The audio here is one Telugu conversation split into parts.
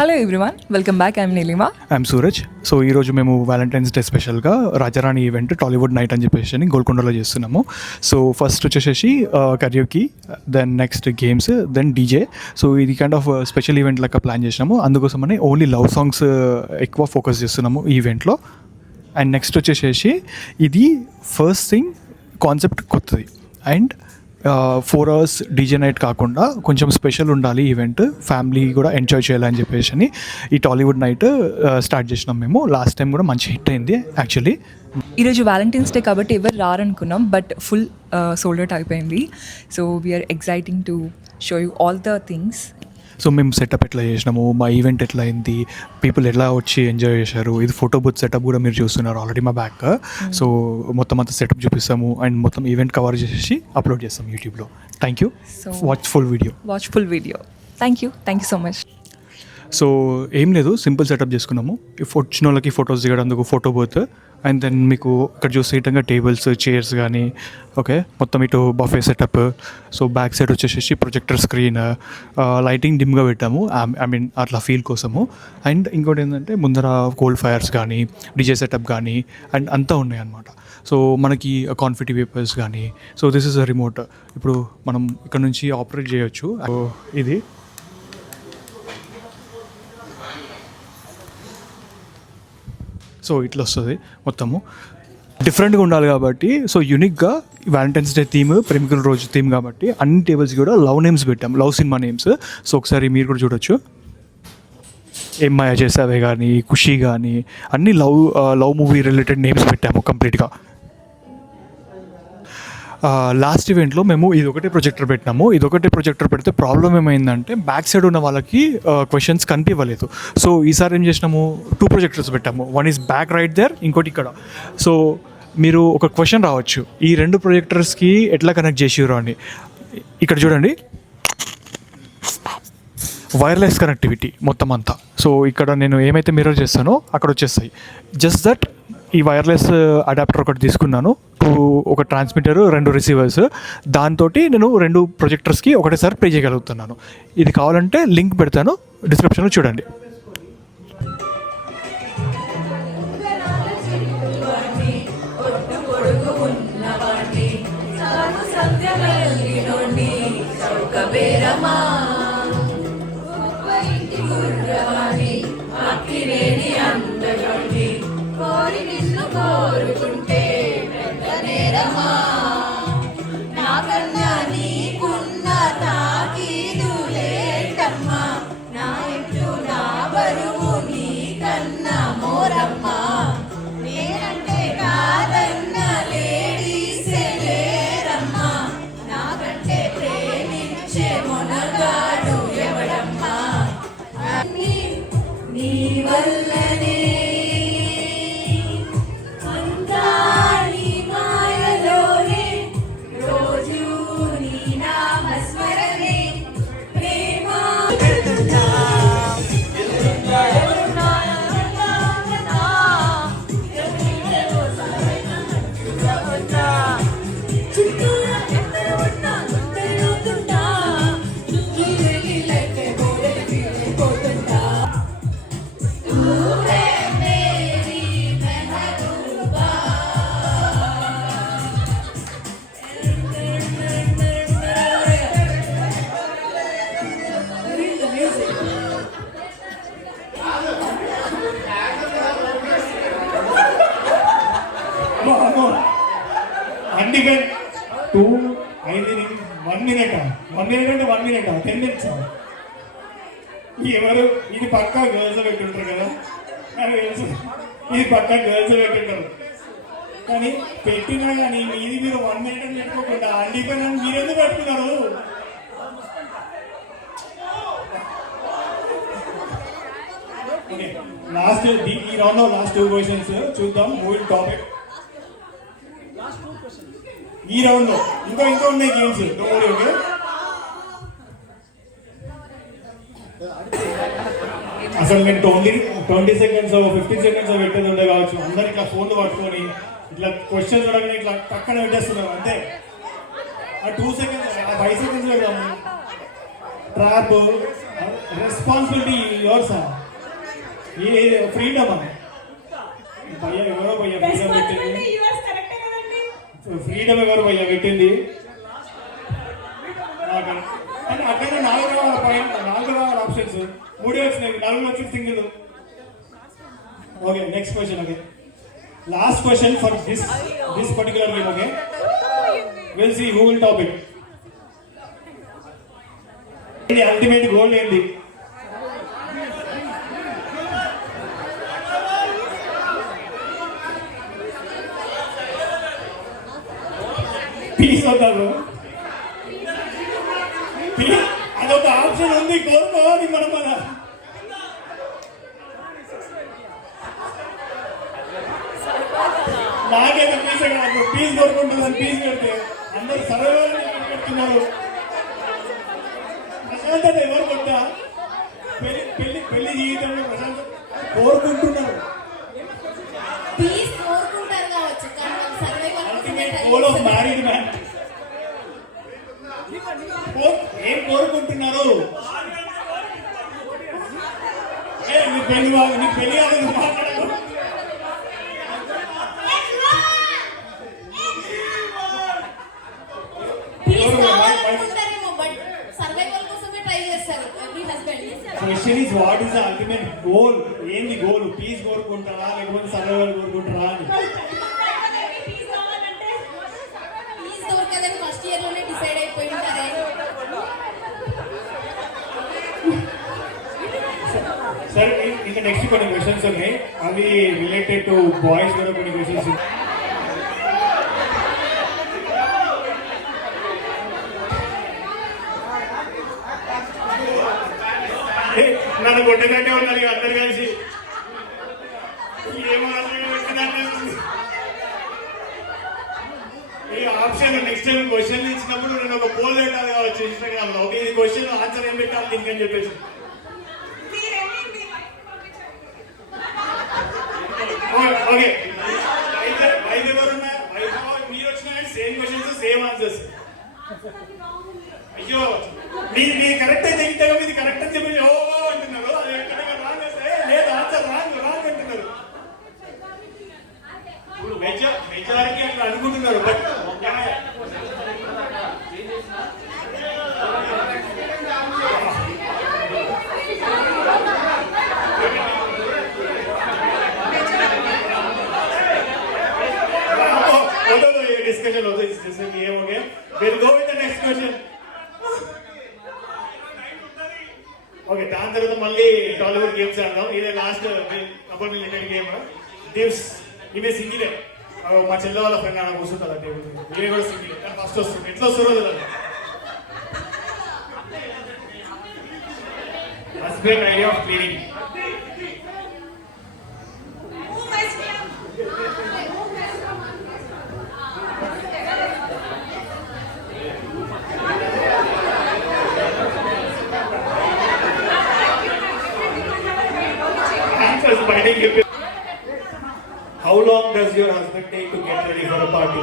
Hello everyone, welcome back. I'm Neelima. I'm Suraj. So ఈరోజు మేము వ్యాలంటైన్స్ డే స్పెషల్గా రాజారాణి ఈవెంట్ టాలీవుడ్ నైట్ అని చెప్పేసి గోల్కొండలో చేస్తున్నాము. సో ఫస్ట్ వచ్చేసేసి karaoke, then next games, then DJ. So ఇది కైండ్ ఆఫ్ స్పెషల్ ఈవెంట్ లెక్క ప్లాన్ చేసినాము. అందుకోసమని ఓన్లీ లవ్ సాంగ్స్ ఎక్కువ ఫోకస్ చేస్తున్నాము ఈ ఈవెంట్లో. అండ్ నెక్స్ట్ వచ్చేసేసి ఇది ఫస్ట్ థింగ్ కాన్సెప్ట్ కొత్తది. అండ్ 4 hours డీజే నైట్ కాకుండా కొంచెం స్పెషల్ ఉండాలి ఈవెంట్, ఫ్యామిలీ కూడా ఎంజాయ్ చేయాలని చెప్పేసి ఈ టాలీవుడ్ నైట్ స్టార్ట్ చేసినాం మేము. లాస్ట్ టైం కూడా మంచి హిట్ అయింది యాక్చువల్లీ. ఈరోజు వ్యాలంటైన్స్ డే కాబట్టి ఎవరు రారనుకున్నాం, బట్ ఫుల్ సోల్డ్ అవుట్ అయిపోయింది. So we are exciting to show you all the things. So మేము సెటప్ ఎట్లా చేసినాము, మా ఈవెంట్ ఎట్లా అయింది, పీపుల్ ఎట్లా వచ్చి ఎంజాయ్ చేశారు. ఇది ఫోటో బూత్ సెటప్ కూడా మీరు చూస్తున్నారు ఆల్రెడీ మా బ్యాక్. సో మొత్తం అంతా సెటప్ చూపిస్తాము అండ్ మొత్తం ఈవెంట్ కవర్ చేసి అప్లోడ్ చేస్తాం యూట్యూబ్లో. Thank you. Watch full video. Thank you so much. So ఏం లేదు, సింపుల్ సెటప్ చేసుకున్నాము. వచ్చిన వాళ్ళకి ఫొటోస్ దిగడానికి ఫోటో బూత్, అండ్ దెన్ మీకు ఇక్కడ చూస్తే ఇటంగా టేబుల్స్, చైర్స్ కానీ, ఓకే, మొత్తం ఇటు buffet setup. So back side వచ్చేసి ప్రొజెక్టర్ స్క్రీన్, లైటింగ్ డిమ్గా పెట్టాము, ఐ మీన్ అట్లా ఫీల్ కోసము. అండ్ ఇంకోటి ఏంటంటే ముందర కోల్డ్ ఫైర్స్ కానీ, డీజే సెటప్ కానీ అండ్ అంతా ఉన్నాయి అన్నమాట. సో మనకి కాన్ఫిటీ పేపర్స్ కానీ. So this is a remote. ఇప్పుడు మనం ఇక్కడ నుంచి ఆపరేట్ చేయొచ్చు. ఇది సో ఇట్లా వస్తుంది మొత్తము. డిఫరెంట్గా ఉండాలి కాబట్టి, సో యూనిక్గా వ్యాలంటైన్స్ డే థీమ్, ప్రేమికుల రోజు థీమ్ కాబట్టి అన్ని టేబుల్స్ కూడా లవ్ నేమ్స్ పెట్టాం, లవ్ సినిమా నేమ్స్. సో ఒకసారి మీరు కూడా చూడొచ్చు. ఏం మాయ చేసావే కానీ, ఖుషి కానీ అన్ని లవ్ మూవీ రిలేటెడ్ నేమ్స్ పెట్టాము కంప్లీట్గా. లాస్ట్ ఈవెంట్లో మేము ఇదొకటే ప్రొజెక్టర్ పెట్టినాము. ఇదొకటే ప్రొజెక్టర్ పెడితే ప్రాబ్లం ఏమైందంటే బ్యాక్ సైడ్ ఉన్న వాళ్ళకి క్వశ్చన్స్ కనిపించలేదు. సో ఈసారి ఏం చేసినాము, 2 ప్రొజెక్టర్స్ పెట్టాము. One is back right there, ఇంకోటి ఇక్కడ. సో మీరు ఒక క్వశ్చన్ రావచ్చు, ఈ 2 ప్రొజెక్టర్స్కి ఎట్లా కనెక్ట్ చేసిర్రు అని. ఇక్కడ చూడండి, వైర్లెస్ కనెక్టివిటీ మొత్తం అంతా. సో ఇక్కడ నేను ఏమైతే మిర్రర్ చేస్తానో అక్కడ వచ్చేస్తాయి. జస్ట్ దట్ ఈ వైర్లెస్ అడాప్టర్ ఒకటి తీసుకున్నాను, ఒక ట్రాన్స్మిటర్, 2 రిసీవర్స్. దాంతో నేను 2 ప్రొజెక్టర్స్కి ఒకటేసారి ప్లే చేయగలుగుతున్నాను. ఇది కావాలంటే లింక్ పెడతాను డిస్క్రిప్షన్లో, చూడండి. అందుకే 2 5 1 minute 10 minutes ఎవరు ఇది పక్కా గర్ల్స్ పెట్టుంటారు కదా, నాకు తెలుసు ఇది పక్కా గర్ల్స్ పెట్టుంటారు. కానీ పెట్టినా కానీ ఇది మీరు 1 minute అని పెట్టుకోకుండా అండిపోయినా మీరు ఎందుకు పెట్టుకున్నారు? లాస్ట్ ఈ రౌండ్ లో లాస్ట్ 2 క్వశ్చన్స్ చూద్దాం. మూవీ టాపిక్ ఈ రౌండ్ లో ఇంకా ఉన్నాయి గేమ్స్, ఓకే. అసలు నేను 20 seconds 15 seconds పెట్టేది ఉండే కావచ్చు. అందరు ఇట్లా ఫోన్లు పట్టుకొని ఇట్లా క్వశ్చన్ చూడగానే ఇట్లా పక్కన పెట్టేస్తున్నారు అంతే. ఆ 2 seconds 5 seconds పెడదాము. ట్రాప్ రెస్పాన్సిబిలిటీ యువర్సా ఏ ఫ్రీడమ్ భయ్యా ఎవరో భయ్యా ఫ్రీడమ్ పెట్టింది ఫ్రీడమ్ ఎవరు భయ్యా పెట్టింది అంటే అక్కడ 4 ఆప్షన్స్ 3 వచ్చినాయి 4 వచ్చి single okay next question okay last question for this particular game okay will see who will top it ultimate goal ఏంటి పీస్ అవుతారు అదొక ఆప్షన్ ఉంది కోరుకోవాలి మనం మన నాకైతే పీస్ కోరుకుంటుందని పీస్ పెడితే అందరు సర్వైవల్ పెడుతున్నారు ప్రశాంతత ఎవరు కొట్టా పెళ్లి జీవితంలో ప్రశాంతత కోరుకుంటున్నారు గోల్ ఆఫ్ మ్యారీడ్ మ్యాన్ ఏం కోరుకుంటున్నారు నీ పెళ్లి మాట్లాడదు question is what is the ultimate goal ఏంది గోల్ పీస్ కోరుకుంటారా లేకపోతే సర్వైవల్ కోరుకుంటారా అని ఫస్ట్ ఇయర్ లోనే డిసైడ్ అయిపోయి ఉంటారే సరే ఇంకా నెక్స్ట్ కొన్ని క్వశ్చన్స్ ఉన్నాయి అవి రిలేటెడ్ టు బాయ్స్ కూడా కొన్ని క్వశ్చన్స్ నన్ను కొట్టేటట్టే ఉన్నారు అందరు కలిసి ఏమో ఈ ఆప్షన్ నెక్స్ట్ టైం క్వశ్చన్ ఇచ్చినప్పుడు నేను ఒక పోల్ పెట్టాలి కావచ్చు ఇన్స్టాగ్రామ్ లో ఓకే ఇది క్వశ్చన్ ఆన్సర్ ఏం పెట్టాలి దీనికి అని చెప్పేసి ఓకే వైఫ్ ఎవరున్నారు వైఫ్ మీరు వచ్చిన సేమ్ క్వశ్చన్స్ సేమ్ ఆన్సర్స్ అయ్యో మీరు కరెక్ట్ అయితే ఇంకా మీది కరెక్ట్ అని చెప్పి ఓ అంటున్నారు అది ఎక్కడ రాంగ్ వస్తే లేదు ఆన్సర్ రాంగ్ అంటున్నారు మెజారిటీ అట్లా అనుకుంటున్నారు but discussion also is just a game okay we'll go with the next question okay దాని తర్వాత మళ్ళీ టాలీవుడ్ గేమ్స్ ఆడదాం ఇదే లాస్ట్ అప్పుడు లిటిల్ గేమ్ దివ్స్ ఇవే సింగిలే మా చెల్లె వాళ్ళ ఫ్రెండ్ ఆడ కూర్చుంటుంది ఆ టేబుల్ ఇవే కూడా సింగిలే కానీ ఫస్ట్ వస్తుంది ఎట్లా వస్తుందో తెలియదు husband idea of cleaning How long does your husband take to get ready for a party?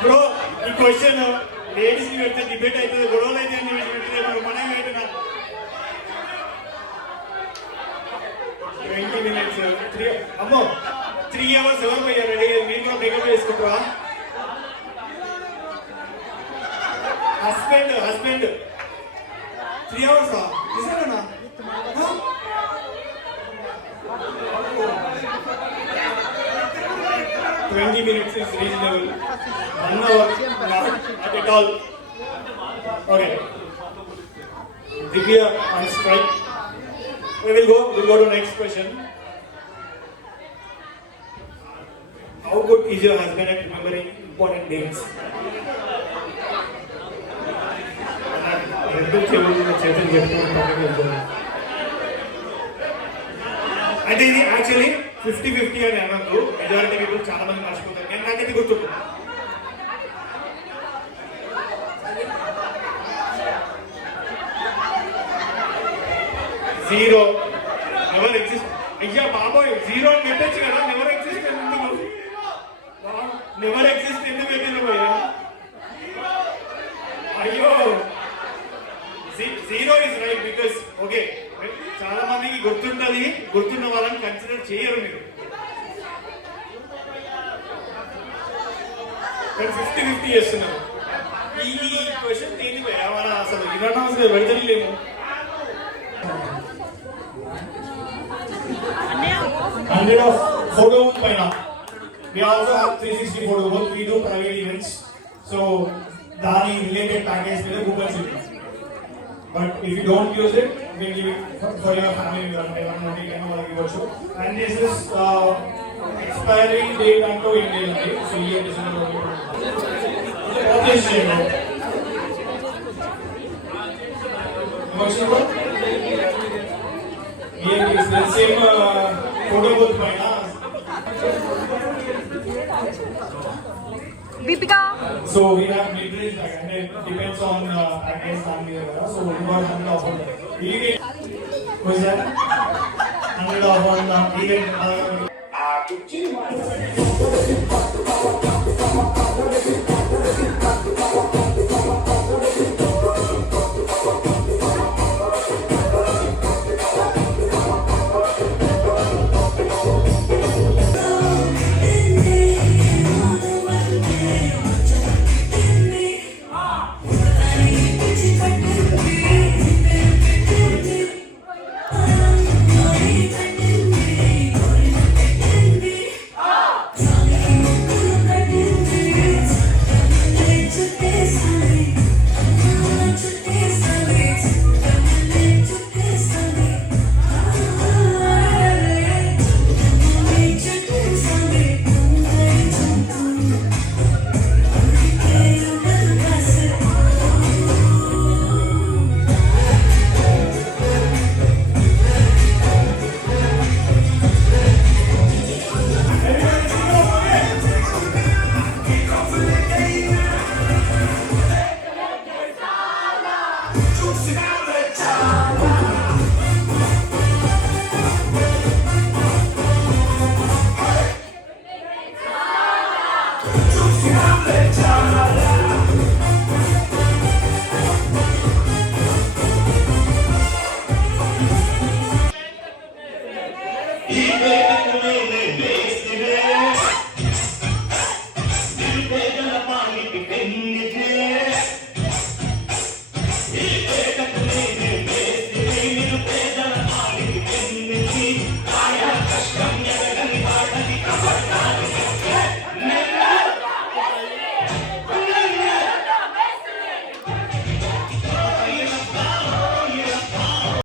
Bro, the question ladies ni vette debate aitade godavu aithe ni vette maru manam vettuna 20 minutes 3 ammo 3 hours ఎవరు పోయా రెడీ మీరు కూడా మేకప్ వేసుకుంటారా హస్బెండ్ 3 hours నిజమేనా 20 minutes is reasonable 1 hour not at all okay Divya on strike we'll go to next question. How good is your husband at remembering important dates? అంటే ఇది యాక్చువల్లీ 50-50 అని అన్నట్టు మెజారిటీ పీపుల్ చాలా మంది మర్చిపోతారు నేను నాకైతే గుర్తుంటుంది జీరో ఎవరు అయ్యా బాబోయ్ జీరో పెట్టచ్చు కదా, నెవర్ ఎగ్జిస్ట్ ఎందుకు, నెవర్ ఎగ్జిస్ట్ ఎందుకు పెట్టింది పోయా? అయ్యో zero is right because okay చాలా మందికి గుర్తుంటది, గుర్తున్న వాళ్ళని కన్సిడర్ చేయరు మీరు. 50-50 చేస్తున్నారు. ఈ క్వశ్చన్ దేని మన అసలు ఇరానాస్ పెడతలేము. 100 of photo booth పైన. We also have 360 photo booth. We do private events. So దాని రిలేటెడ్ ప్యాకేజ్ మీద కూపన్స్ ఇవ్వండి. But if you don't use it, we'll give it for your family member. వాళ్ళకి ఇవ్వచ్చు. And this is expiring date అంటూ ఏం లేదండి. సో ఈ డిసెంబర్ సేమ్ ఫోటో బూత్ పైన. Deepika. So we have mid-range and it depends on package family. So we got 100 of one. Who's that? 100 of one event. He made it,